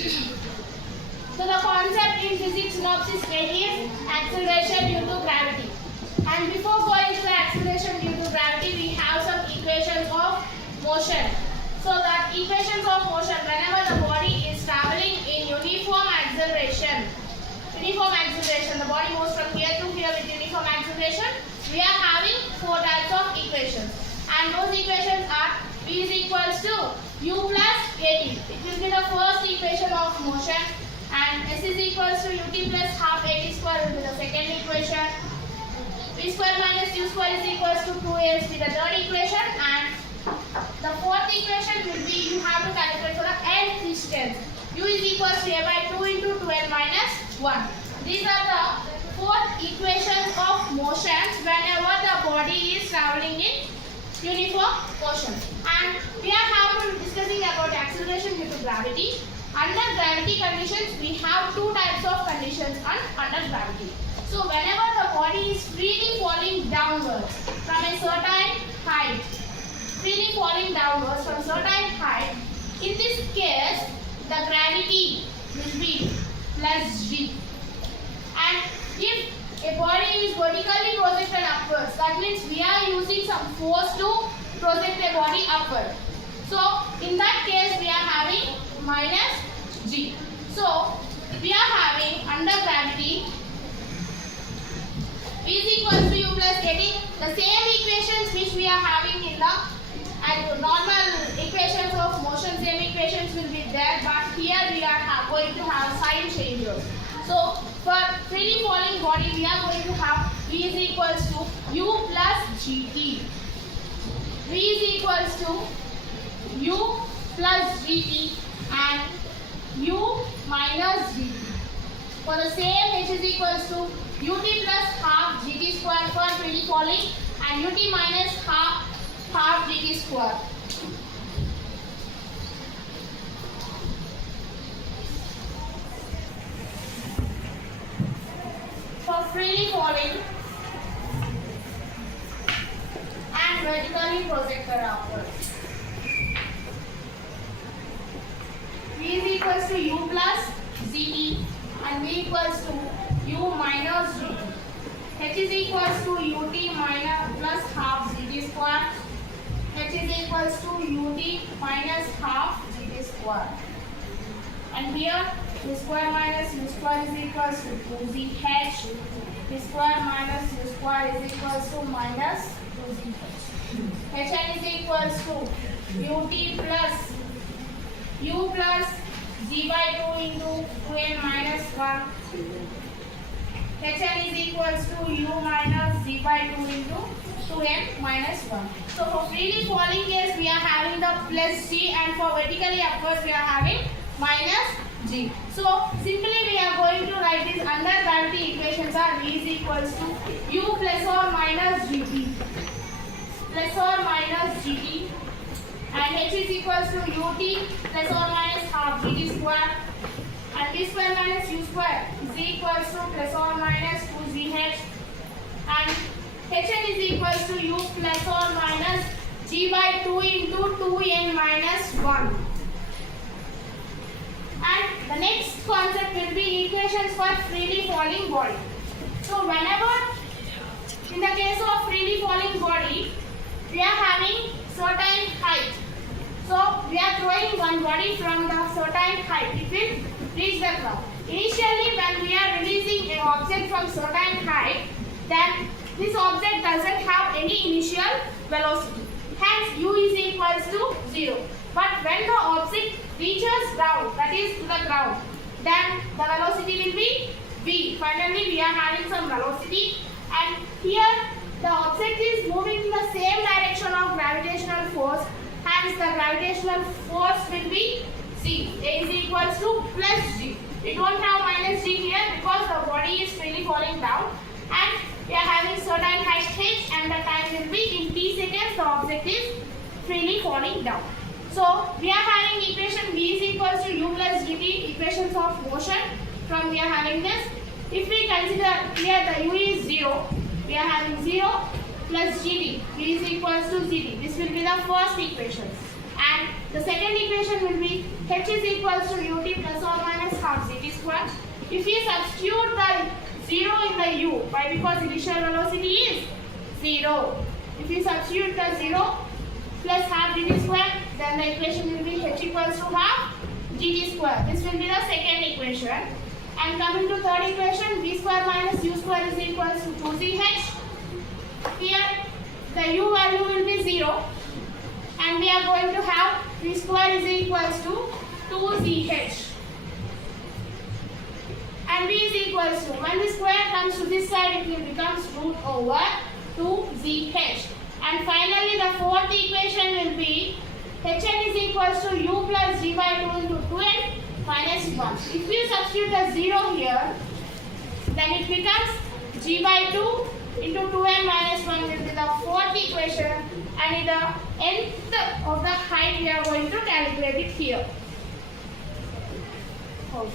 So the concept in physics synopsis is acceleration due to gravity. And before going to the acceleration due to gravity, we have some equations of motion. So that equations of motion, whenever the body is traveling in uniform acceleration, the body moves from here to here with uniform acceleration, we are having four types of equations. And those equations are V is equals to U plus AT. It will be the first equation of motion. And S is equals to UT plus half AT square will be the second equation. V square minus U square is equals to 2A will be the third equation. And the fourth equation will be, you have to calculate for the end distance. U is equals to A by 2 into 2N minus 1. These are the fourth equations of motion whenever the body is traveling in uniform motion. And we are discussing about acceleration due to gravity. Under gravity conditions, we have two types of conditions under gravity. So whenever the body is freely falling downwards from a certain height, in this case, the gravity will be plus G. And if a body is vertically projected upwards, that means we are using some force to project a body upward. So in that case, we are having minus G. So we are having under gravity V is equals to U plus AT. The same equations which we are having in the normal equations of motion, same equations will be there, but here we are going to have sign changes. So for freely falling body, we are going to have V is equals to U plus GT. V is equals to U plus GT and U minus GT. For the same, H is equals to UT plus half GT square for freely falling and UT minus half GT square. For freely falling and vertically projected upwards. V is equals to U plus ZT and V equals to U minus GT. H is equals to UT minus plus half GT square. H is equals to UT minus half GT square. And here U square minus U square is equals to 2ZH. U square minus U square is equals to minus 2ZH. Hn is equals to UT plus U plus G by 2 into 2N minus 1. Hn is equals to U minus G by 2 into 2N minus 1. So for freely falling case, we are having the plus G, and for vertically upwards, we are having minus G. So simply we are going to write these under gravity equations are V is equals to U plus or minus GT. Plus or minus GT. And H is equals to UT plus or minus half GT square. And V square minus U square is equals to plus or minus 2ZH. And Hn is equals to U plus or minus G by 2 into 2N minus 1. And the next concept will be equations for freely falling body. So whenever in the case of freely falling body, we are having certain height. So we are throwing one body from the certain height. It will reach the ground. Initially, when we are releasing an object from certain height, then this object doesn't have any initial velocity. Hence, U is equals to 0. But when the object reaches ground, that is to the ground, then the velocity will be V. Finally, we are having some velocity, and here the object is moving in the same direction of gravitational force. Hence, the gravitational force will be C. A is equals to plus G. We don't have minus G here because the body is freely falling down, and we are having certain height h, and the time will be in t seconds. The object is freely falling down. So we are having equation V is equals to U plus GT, equations of motion. From we are having this. If we consider here the U is 0, we are having 0 plus GT. V is equals to ZT. This will be the first equation. And The second equation will be h is equals to ut plus or minus half zt square. If we substitute the 0 in the u, why? Because initial velocity is 0. If we substitute the 0 plus half dt square, then the equation will be h equals to half gt square. This will be the second equation. And coming to third equation, v square minus u square is equals to 2ch. Here the u value will be 0 and we are going to have v square is equals to 2ch. And v is equals to, when the square comes to this side, it will become root over 2ch. And finally the fourth equation will be hn is equals to u plus g by 2 into 2n minus 1. If you substitute the 0 here, then it becomes g by 2 into 2n minus 1 will be the fourth equation, and in the nth of the height we are going to calculate it here. Okay.